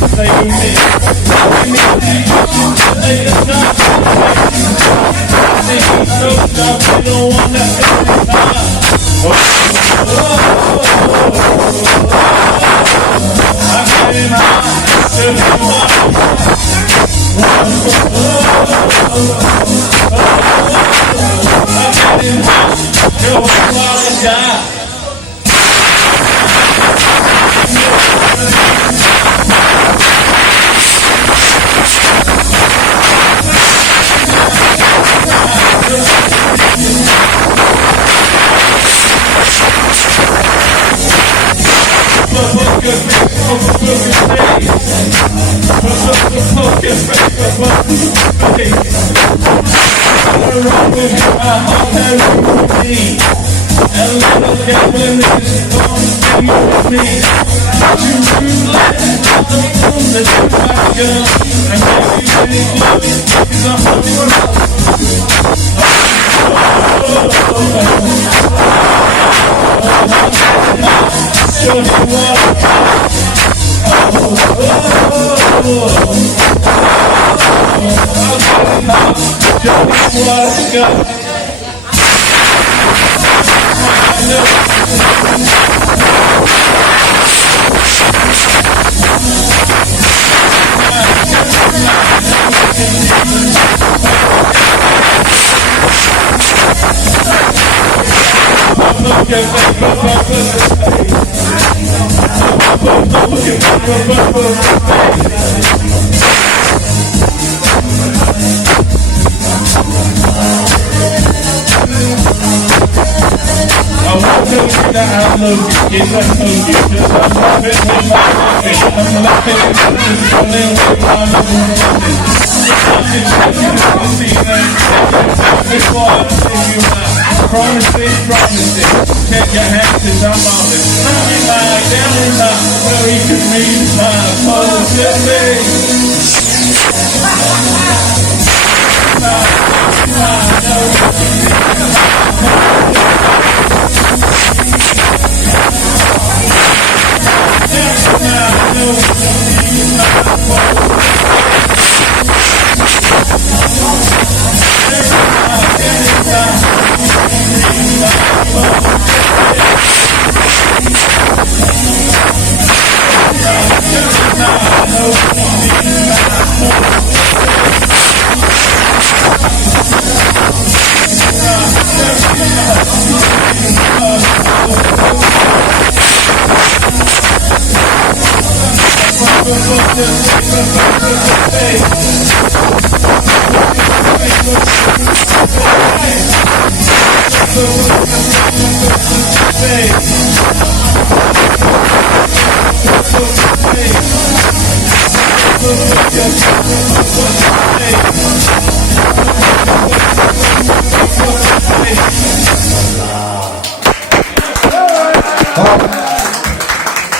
Stay with me. Give me a beat. Lay the top. They don't stop. They don't want that every time. I got him high. Till he won. I got him high. Till he die. Take your hands and jump on it. Down and up, so he can read my